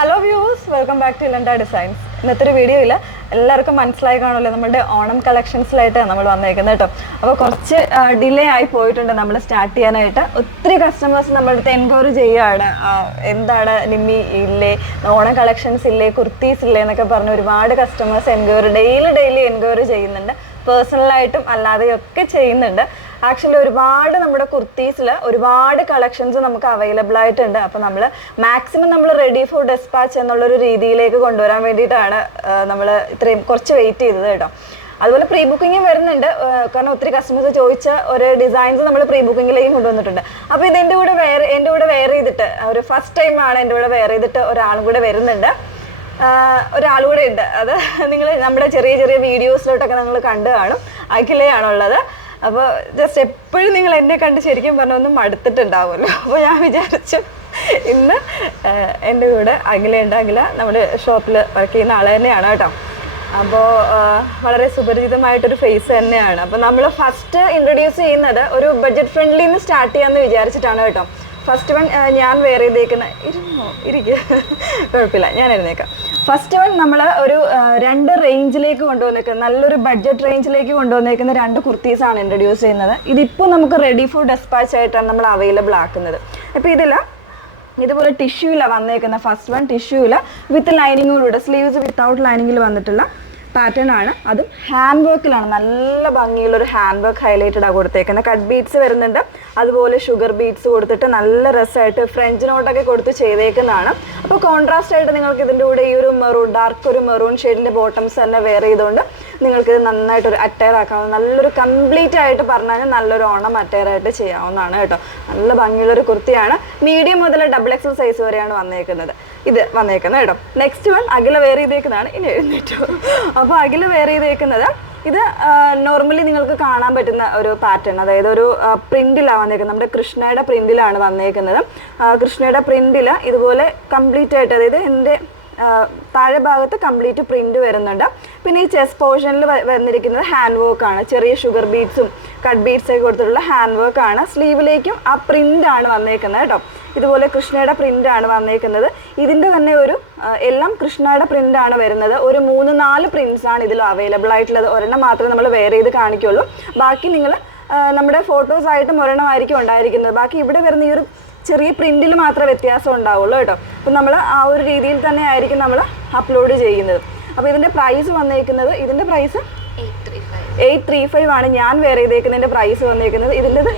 Hello views, welcome back to Ilanda designs. ഇന്നത്തെ ഒരു വീഡിയോയിൽ എല്ലാവർക്കും മനസ്സിലായി കാണുമല്ലോ, നമ്മുടെ ഓണം കളക്ഷൻസിലായിട്ട് നമ്മൾ വന്നേക്കുന്നത് കേട്ടോ. അപ്പോൾ കുറച്ച് ഡിലേ ആയി പോയിട്ടുണ്ട് നമ്മൾ സ്റ്റാർട്ട് ചെയ്യാനായിട്ട്. ഒത്തിരി കസ്റ്റമേഴ്സ് നമ്മുടെ അടുത്ത് എൻക്വയറി ചെയ്യുകയാണ്, എന്താണ് നിമ്മി ഇല്ലേ, ഓണം കളക്ഷൻസ് ഇല്ലേ, കുർത്തീസ് ഇല്ലേ എന്നൊക്കെ പറഞ്ഞ് ഒരുപാട് കസ്റ്റമേഴ്സ് ഡെയിലി എൻക്വയറി ചെയ്യുന്നുണ്ട്. പേഴ്സണലായിട്ടും അല്ലാതെയൊക്കെ ചെയ്യുന്നുണ്ട്. ആക്ച്വലി ഒരുപാട് നമ്മുടെ കുർത്തീസിൽ ഒരുപാട് കളക്ഷൻസ് നമുക്ക് അവൈലബിൾ ആയിട്ടുണ്ട്. അപ്പോൾ നമ്മൾ മാക്സിമം നമ്മൾ റെഡി ഫോർ ഡെസ്പാച്ച് എന്നുള്ളൊരു രീതിയിലേക്ക് കൊണ്ടുവരാൻ വേണ്ടിയിട്ടാണ് നമ്മൾ ഇത്രയും കുറച്ച് വെയിറ്റ് ചെയ്തത് കേട്ടോ. അതുപോലെ പ്രീ ബുക്കിങ്ങും വരുന്നുണ്ട്, കാരണം ഒത്തിരി കസ്റ്റമേഴ്സ് ചോദിച്ച ഒരു ഡിസൈൻസ് നമ്മൾ പ്രീ ബുക്കിങ്ങിലേക്കും കൊണ്ടുവന്നിട്ടുണ്ട്. അപ്പോൾ ഇത് എൻ്റെ കൂടെ വെയർ ചെയ്തിട്ട് ഒരു ഫസ്റ്റ് ടൈമാണ് എൻ്റെ കൂടെ വെയർ ചെയ്തിട്ട് ഒരാളും കൂടെ വരുന്നുണ്ട്. ഒരാളുകൂടെ ഉണ്ട്, അത് നിങ്ങൾ നമ്മുടെ ചെറിയ ചെറിയ വീഡിയോസിലോട്ടൊക്കെ നിങ്ങൾ കണ്ടു കാണും. അഖിലയാണുള്ളത്. അപ്പോൾ ജസ്റ്റ് എപ്പോഴും നിങ്ങൾ എന്നെ കണ്ട് ശരിക്കും പറഞ്ഞൊന്നും മടുത്തിട്ടുണ്ടാവുമല്ലോ. അപ്പോൾ ഞാൻ വിചാരിച്ചു ഇന്ന് എൻ്റെ കൂടെ അഖിലയുണ്ട്. അഖില നമ്മുടെ ഷോപ്പിൽ വർക്ക് ചെയ്യുന്ന ആൾ തന്നെയാണ് കേട്ടോ. അപ്പോൾ വളരെ സുപരിചിതമായിട്ടൊരു ഫേസ് തന്നെയാണ്. അപ്പോൾ നമ്മൾ ഫസ്റ്റ് ഇൻട്രൊഡ്യൂസ് ചെയ്യുന്നത് ഒരു ബഡ്ജറ്റ് ഫ്രണ്ട്ലിന്ന് സ്റ്റാർട്ട് ചെയ്യാമെന്ന് വിചാരിച്ചിട്ടാണ് കേട്ടോ. ഫസ്റ്റ് വൺ ഞാൻ വേറെ ചെയ്തേക്കുന്ന കുഴപ്പമില്ല, ഞാൻ എഴുന്നേക്കാം. ഫസ്റ്റ് വൺ നമ്മൾ ഒരു രണ്ട് റേഞ്ചിലേക്ക് കൊണ്ടുവന്നേക്കുന്നത്, നല്ലൊരു ബഡ്ജറ്റ് റേഞ്ചിലേക്ക് കൊണ്ടുവന്നേക്കുന്ന രണ്ട് കുർത്തീസാണ് ഇൻട്രൊഡ്യൂസ് ചെയ്യുന്നത്. ഇതിപ്പോൾ നമുക്ക് റെഡി ഫോർ ഡെസ്പാച്ച് ആയിട്ടാണ് നമ്മൾ അവൈലബിൾ ആക്കുന്നത്. അപ്പോൾ ഇതുപോലെ ടിഷ്യൂലാണ് വന്നേക്കുന്നത്. ഫസ്റ്റ് വൺ ടിഷ്യൂവിൽ വിത്ത് ലൈനിങ്ങോടുകൂടെ, സ്ലീവ്സ് വിത്തൗട്ട് ലൈനിങ്ങിൽ വന്നിട്ടുള്ള പാറ്റേൺ ആണ്. അതും ഹാൻഡ് വർക്കിലാണ്, നല്ല ഭംഗിയുള്ളൊരു ഹാൻഡ് വർക്ക് ഹൈലൈറ്റഡാണ് കൊടുത്തേക്കുന്നത്. കട്ട് ബീഡ്സ് വരുന്നുണ്ട്, അതുപോലെ ഷുഗർ ബീഡ്സ് കൊടുത്തിട്ട് നല്ല രസമായിട്ട് ഫ്രഞ്ച് നോട്ടൊക്കെ കൊടുത്ത് ചെയ്തേക്കുന്നതാണ്. അപ്പോൾ കോൺട്രാസ്റ്റ് ആയിട്ട് നിങ്ങൾക്ക് ഇതിൻ്റെ കൂടെ ഈ ഒരു ഡാർക്ക് ഒരു മെറൂൺ ഷെയ്ഡിൻ്റെ ബോട്ടംസ് തന്നെ വെയർ ചെയ്തുകൊണ്ട് നിങ്ങൾക്കിത് നന്നായിട്ടൊരു അറ്റയർ ആക്കാവുന്ന, നല്ലൊരു കംപ്ലീറ്റ് ആയിട്ട് പറഞ്ഞാൽ നല്ലൊരു ഓണം അറ്റയർ ആയിട്ട് ചെയ്യാവുന്നതാണ് കേട്ടോ. നല്ല ഭംഗിയുള്ളൊരു കുർത്തിയാണ്. മീഡിയം മുതൽ XXL സൈസ് വരെയാണ് വന്നേക്കുന്നത് കേട്ടോ. നെക്സ്റ്റ് വൺ അഖില വെയർ ചെയ്തേക്കുന്നതാണ്. ഇനി എഴുന്നേറ്റോ. അപ്പോൾ അഖില വെയർ ചെയ്തേക്കുന്നത് ഇത് നോർമലി നിങ്ങൾക്ക് കാണാൻ പറ്റുന്ന ഒരു പാറ്റേൺ, അതായത് ഒരു പ്രിന്റിലാണ് വന്നേക്കുന്നത്. നമ്മുടെ കൃഷ്ണയുടെ പ്രിന്റിലാണ് വന്നേക്കുന്നത്. കൃഷ്ണയുടെ പ്രിന്റിൽ ഇതുപോലെ കംപ്ലീറ്റ് ആയിട്ട്, അതായത് എൻ്റെ താഴെ ഭാഗത്ത് കംപ്ലീറ്റ് പ്രിന്റ് വരുന്നുണ്ട്. പിന്നെ ഈ ചെസ്റ്റ് പോർഷനിൽ വന്നിരിക്കുന്നത് ഹാൻഡ് വർക്കാണ്. ചെറിയ ഷുഗർ ബീഡ്സും കട്ട് ബീഡ്സ് ഒക്കെ കൊടുത്തിട്ടുള്ള ഹാൻഡ് വർക്കാണ്. സ്ലീവിലേക്കും ആ പ്രിന്റാണ് വന്നേക്കുന്നത് കേട്ടോ. ഇതുപോലെ കൃഷ്ണയുടെ പ്രിന്റാണ് വന്നേക്കുന്നത്. ഇതിൻ്റെ തന്നെ എല്ലാം കൃഷ്ണയുടെ പ്രിന്റാണ് വരുന്നത്. ഒരു 3-4 പ്രിന്റ്സാണ് ഇതിൽ അവൈലബിൾ ആയിട്ടുള്ളത്. ഒരെണ്ണം മാത്രമേ നമ്മൾ വെയർ ചെയ്ത് കാണിക്കുള്ളൂ. ബാക്കി നിങ്ങൾ നമ്മുടെ ഫോട്ടോസായിട്ടും ഒരെണ്ണമായിരിക്കും ഉണ്ടായിരിക്കുന്നത്. ബാക്കി ഇവിടെ വരുന്ന ഈ ഒരു ചെറിയ പ്രിന്റിൽ മാത്രമേ വ്യത്യാസം ഉണ്ടാവുള്ളൂ കേട്ടോ. അപ്പം നമ്മൾ ആ ഒരു രീതിയിൽ തന്നെ ആയിരിക്കും നമ്മൾ അപ്ലോഡ് ചെയ്യുന്നത്. അപ്പോൾ ഇതിൻ്റെ പ്രൈസ് വന്നേക്കുന്നത്, ഇതിൻ്റെ പ്രൈസ് 835 ആണ്. ഞാൻ വേറെ ചെയ്തേക്കുന്നതിൻ്റെ പ്രൈസ് വന്നേക്കുന്നത് ഇതിൻ്റെത്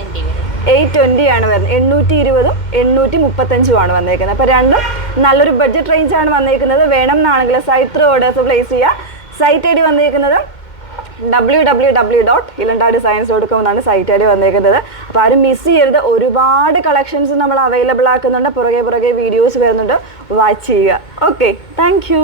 820 ആണ് വരുന്നത്. 820ഉം 835ഉം ആണ് വന്നേക്കുന്നത്. അപ്പോൾ രണ്ടും നല്ലൊരു ബഡ്ജറ്റ് റേഞ്ചാണ് വന്നേക്കുന്നത്. വേണം എന്നാണെങ്കിൽ സൈറ്റ് ത്രൂ ഓർഡേഴ്സ് പ്ലേസ് ചെയ്യുക. സൈറ്റ് ഐ ഡി വന്നേക്കുന്നത് www.ilandadesigns.com എന്നാണ് സൈറ്റ് ഐ ഡി വന്നേക്കുന്നത്. അപ്പോൾ ആരും മിസ് ചെയ്യരുത്. ഒരുപാട് കളക്ഷൻസ് നമ്മൾ അവൈലബിൾ ആക്കുന്നുണ്ട്. പുറകെ വീഡിയോസ് വരുന്നുണ്ട്, വാച്ച് ചെയ്യുക. Okay, thank you.